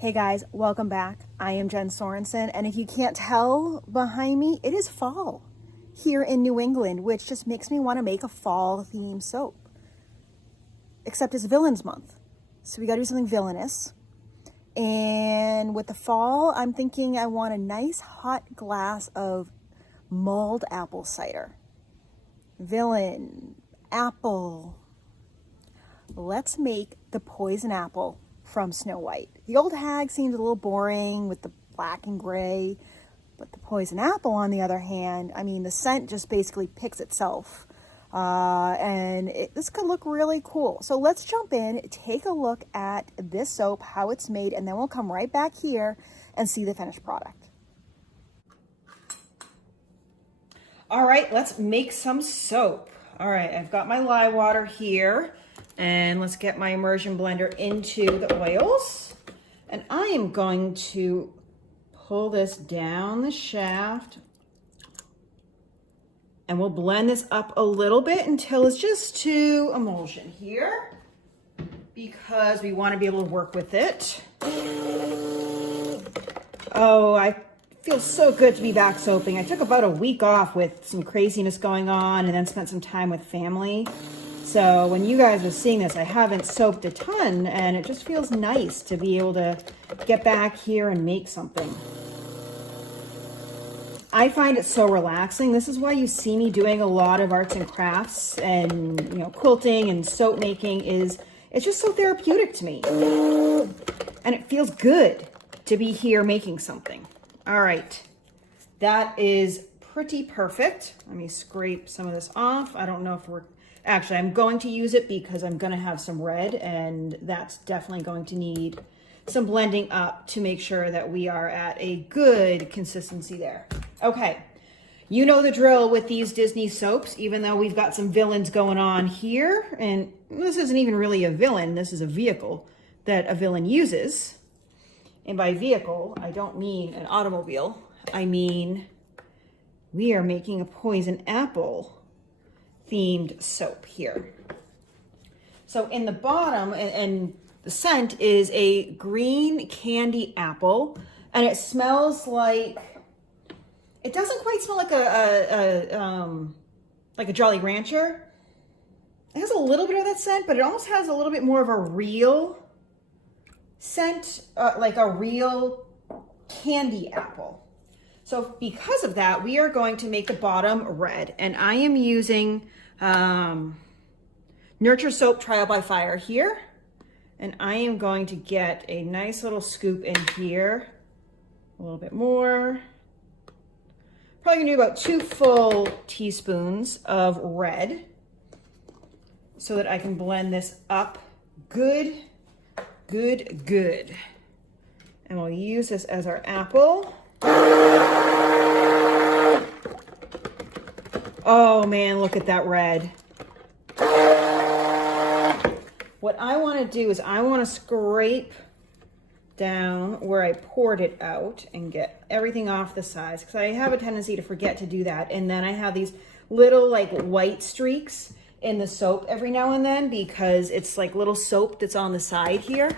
Hey guys, welcome back. I am Jen Sorensen, and if you can't tell behind me, it is fall here in New England, which just makes me want to make a fall themed soap. Except it's Villains Month, so we got to do something villainous. And with the fall, I'm thinking I want a nice hot glass of mulled apple cider. Villain, apple. Let's make the poison apple from Snow White. The old hag seems a little boring with the black and gray, but the poison apple, on the other hand, I mean, the scent just basically picks itself. This could look really cool. So let's jump in, take a look at this soap, how it's made, and then we'll come right back here and see the finished product. All right, let's make some soap. All right, I've got my lye water here. And let's get my immersion blender into the oils. And I am going to pull this down the shaft. And we'll blend this up a little bit until it's just to emulsion here, because we want to be able to work with it. Oh, I feel so good to be back soaping. I took about a week off with some craziness going on and then spent some time with family. So when you guys are seeing this, I haven't soaped a ton, and it just feels nice to be able to get back here and make something. I find it so relaxing. This is why you see me doing a lot of arts and crafts and quilting and soap making. It's just so therapeutic to me. And it feels good to be here making something. All right, that is pretty perfect. Let me scrape some of this off. I don't know if actually, I'm going to use it because I'm going to have some red, and that's definitely going to need some blending up to make sure that we are at a good consistency there. Okay, you know the drill with these Disney soaps, even though we've got some villains going on here. And this isn't even really a villain. This is a vehicle that a villain uses. And by vehicle, I don't mean an automobile. I mean, we are making a poison apple themed soap here. So in the bottom, and the scent is a green candy apple, and it smells like, it doesn't quite smell like a Jolly Rancher. It has a little bit of that scent, but it almost has a little bit more of a real scent, like a real candy apple. So because of that, we are going to make the bottom red, and I am using Nurture Soap Trial by Fire here, and I am going to get a nice little scoop in here, a little bit more. Probably gonna do about 2 full teaspoons of red so that I can blend this up good. And we'll use this as our apple. Oh man, look at that red. What I want to do is I want to scrape down where I poured it out and get everything off the sides, because I have a tendency to forget to do that. And then I have these little like white streaks in the soap every now and then, because it's like little soap that's on the side here.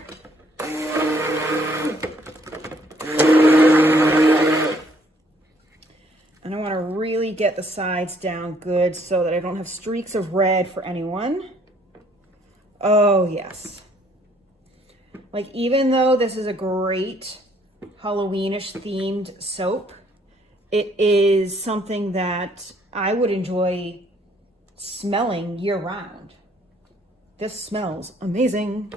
And I want to really get the sides down good so that I don't have streaks of red for anyone. Oh, yes. Like, even though this is a great Halloweenish themed soap, it is something that I would enjoy smelling year round. This smells amazing.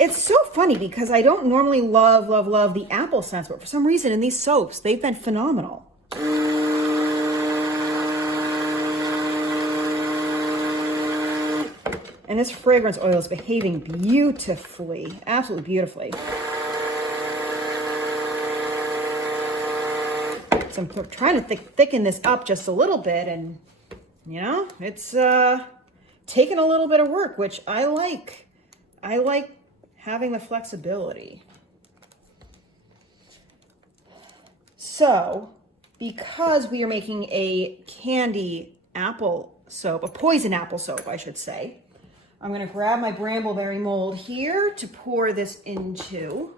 It's so funny because I don't normally love the apple scents, but for some reason in these soaps, they've been phenomenal. And this fragrance oil is behaving beautifully, absolutely beautifully. So I'm trying to thicken this up just a little bit, and it's taking a little bit of work, which I like. I like having the flexibility. So because we are making a candy apple soap, a poison apple soap, I should say. I'm going to grab my brambleberry mold here to pour this into.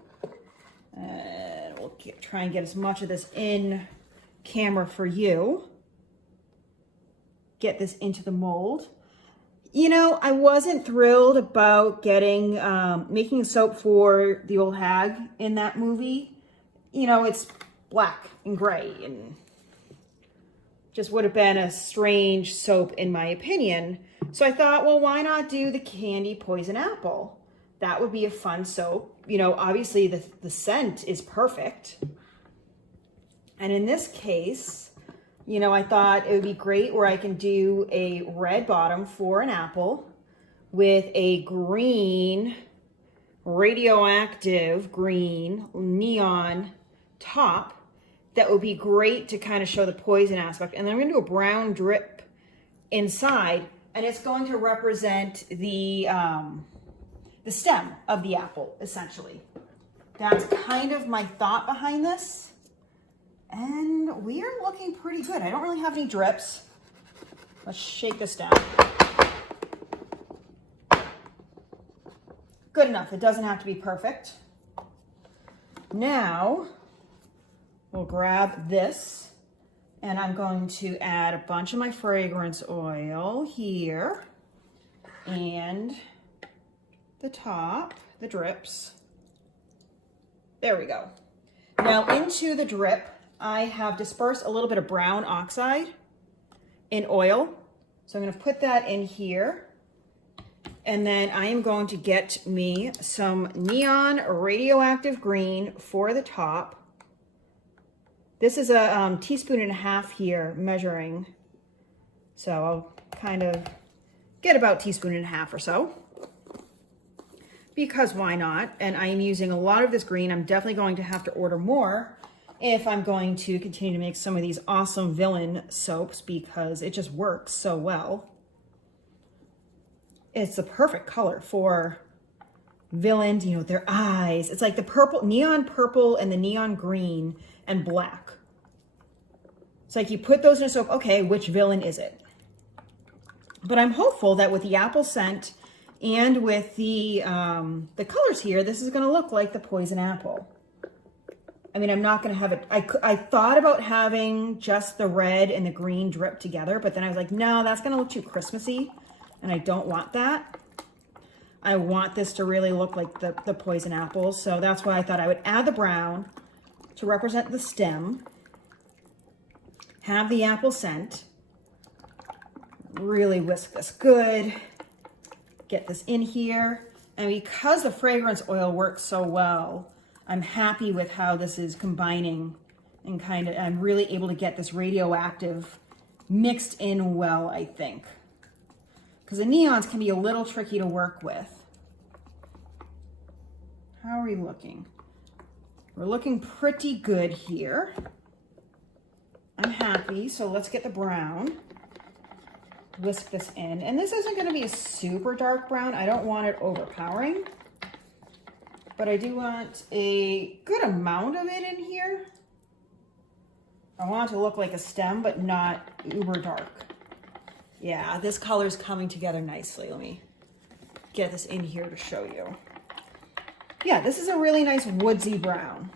And we'll try and get as much of this in camera for you. Get this into the mold. You know, I wasn't thrilled about getting, making soap for the old hag in that movie. You know, it's black and gray and just would have been a strange soap in my opinion. So I thought, well, why not do the candy poison apple? That would be a fun soap. You know, obviously the scent is perfect. And in this case, you know, I thought it would be great where I can do a red bottom for an apple with a green, radioactive green neon top. That would be great to kind of show the poison aspect. And then I'm going to do a brown drip inside, and it's going to represent the stem of the apple, essentially. That's kind of my thought behind this. And we are looking pretty good. I don't really have any drips. Let's shake this down. Good enough. It doesn't have to be perfect. Now, we'll grab this, and I'm going to add a bunch of my fragrance oil here, and the top, the drips. There we go. Now into the drip, I have dispersed a little bit of brown oxide in oil. So I'm going to put that in here. And then I am going to get me some neon radioactive green for the top. This is a teaspoon and a half here measuring. So I'll kind of get about a teaspoon and a half or so. Because why not? And I am using a lot of this green. I'm definitely going to have to order more if I'm going to continue to make some of these awesome villain soaps because it just works so well. It's the perfect color for villains, you know, their eyes. It's like the purple, neon purple and the neon green and black. It's like you put those in a soap, okay, which villain is it? But I'm hopeful that with the apple scent and with the colors here, this is gonna look like the poison apple. I mean, I'm not going to have it. I thought about having just the red and the green drip together, but then I was like, no, that's going to look too Christmassy, and I don't want that. I want this to really look like the poison apple, so that's why I thought I would add the brown to represent the stem, have the apple scent, really whisk this good, get this in here, and because the fragrance oil works so well, I'm happy with how this is combining and kind of, I'm really able to get this radioactive mixed in well, I think. Because the neons can be a little tricky to work with. How are we looking? We're looking pretty good here. I'm happy, so let's get the brown. Whisk this in. And this isn't going to be a super dark brown. I don't want it overpowering. But I do want a good amount of it in here. I want it to look like a stem, but not uber dark. Yeah, this color's coming together nicely. Let me get this in here to show you. Yeah, this is a really nice woodsy brown.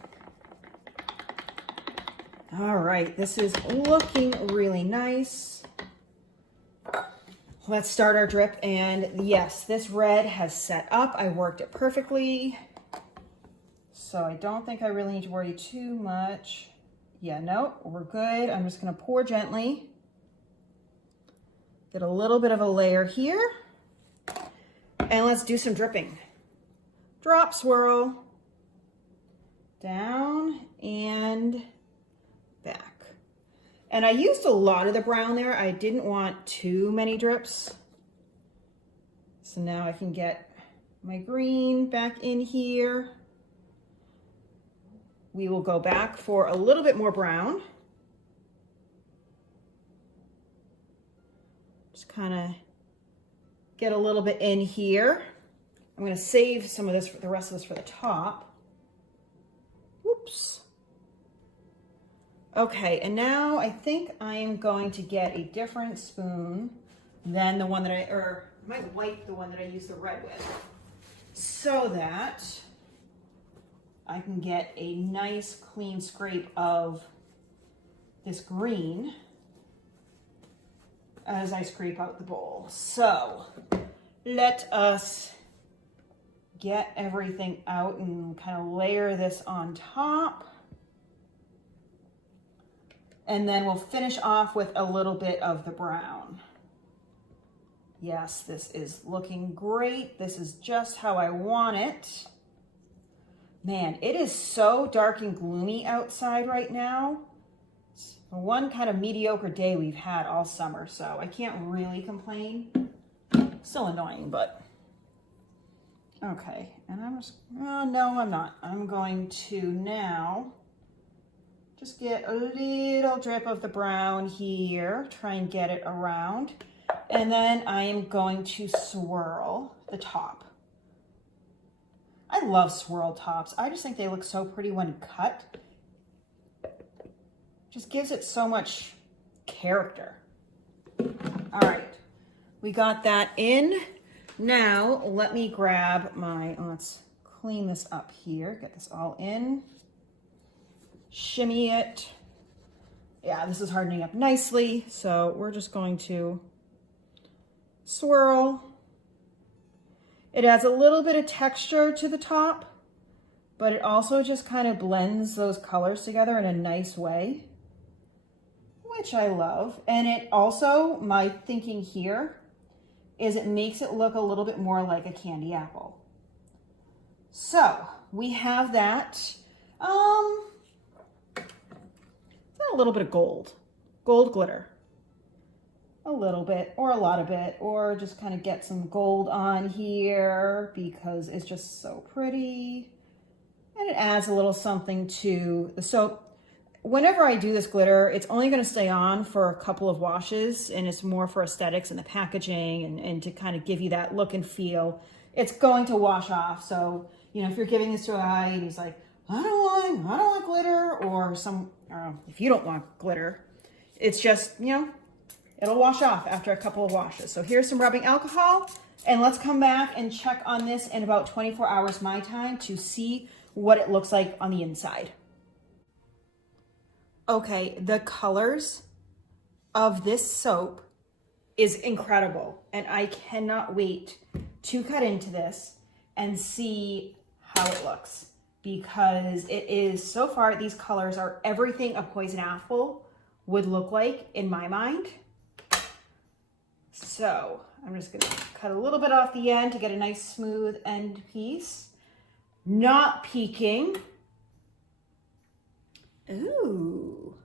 All right, this is looking really nice. Let's start our drip, and yes, this red has set up. I worked it perfectly. So I don't think I really need to worry too much. Yeah, no, we're good. I'm just gonna pour gently. Get a little bit of a layer here. And let's do some dripping. Drop, swirl, down and back. And I used a lot of the brown there. I didn't want too many drips. So now I can get my green back in here. We will go back for a little bit more brown. Just kind of get a little bit in here. I'm going to save some of this for the rest of this for the top. Whoops. Okay, and now I think I am going to get a different spoon. than the one that I might wipe the one that I use the red with, so that I can get a nice clean scrape of this green as I scrape out the bowl. So let us get everything out and kind of layer this on top. And then we'll finish off with a little bit of the brown. Yes, this is looking great. This is just how I want it. Man, it is so dark and gloomy outside right now. It's one kind of mediocre day we've had all summer, so I can't really complain. Still annoying, but okay. And I'm just, oh, no, I'm not. I'm going to now just get a little drip of the brown here, try and get it around. And then I am going to swirl the top. I love swirl tops. I just think they look so pretty when cut. Just gives it so much character. All right, we got that in. Now let me grab my, let's clean this up here, get this all in. Shimmy it. Yeah, this is hardening up nicely, so we're just going to swirl. It adds a little bit of texture to the top, but it also just kind of blends those colors together in a nice way, which I love. And it also, my thinking here is it makes it look a little bit more like a candy apple. So we have that. A little bit of gold glitter. A little bit or a lot of it, or just kind of get some gold on here because it's just so pretty. And it adds a little something to the soap. Whenever I do this glitter, it's only going to stay on for a couple of washes, and it's more for aesthetics and the packaging and to kind of give you that look and feel. It's going to wash off. So, you know, if you're giving this to a guy and he's like, I don't want glitter, or if you don't want glitter, it's just, you know, it'll wash off after a couple of washes. So here's some rubbing alcohol, and let's come back and check on this in about 24 hours my time to see what it looks like on the inside. Okay, the colors of this soap is incredible, and I cannot wait to cut into this and see how it looks, because it is, so far, these colors are everything a poison apple would look like in my mind. So I'm just gonna cut a little bit off the end to get a nice smooth end piece. Not peeking. Ooh.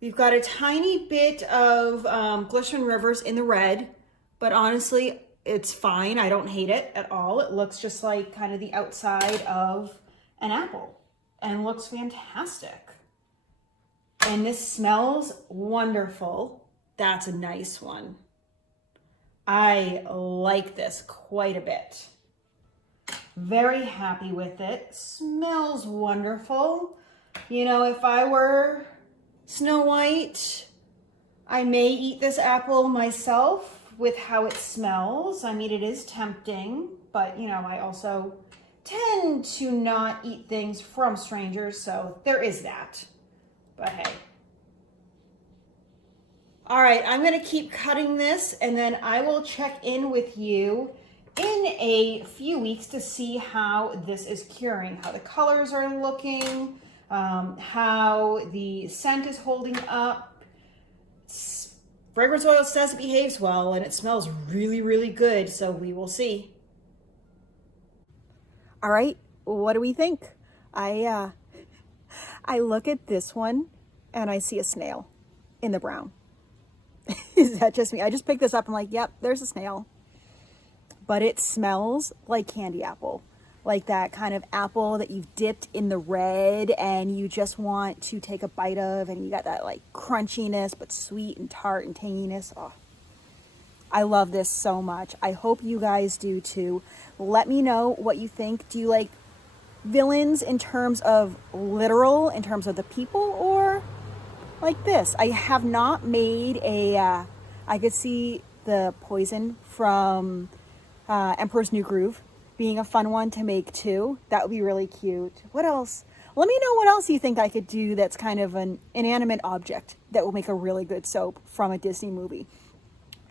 We've got a tiny bit of Glycerin Rivers in the red, but honestly, it's fine. I don't hate it at all. It looks just like kind of the outside of an apple and looks fantastic. And this smells wonderful. That's a nice one. I like this quite a bit. Very happy with it. Smells wonderful. You know, if I were Snow White, I may eat this apple myself with how it smells. I mean, it is tempting, but you know, I also tend to not eat things from strangers, so there is that. But hey. All right, I'm gonna keep cutting this, and then I will check in with you in a few weeks to see how this is curing, how the colors are looking, how the scent is holding up. Fragrance oil says it behaves well, and it smells really, really good, so we will see. All right, what do we think? I look at this one, and I see a snail in the brown. Is that just me? I just picked this up and like, yep, there's a snail. But it smells like candy apple. Like that kind of apple that you've dipped in the red and you just want to take a bite of, and you got that like crunchiness, but sweet and tart and tanginess. Oh, I love this so much. I hope you guys do too. Let me know what you think. Do you like villains in terms of literal, in terms of the people, or like this? I have not made a, I could see the poison from Emperor's New Groove being a fun one to make too. That would be really cute. What else? Let me know what else you think I could do that's kind of an inanimate object that will make a really good soap from a Disney movie.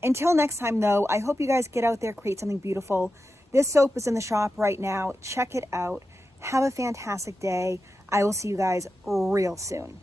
Until next time though, I hope you guys get out there, create something beautiful. This soap is in the shop right now. Check it out. Have a fantastic day. I will see you guys real soon.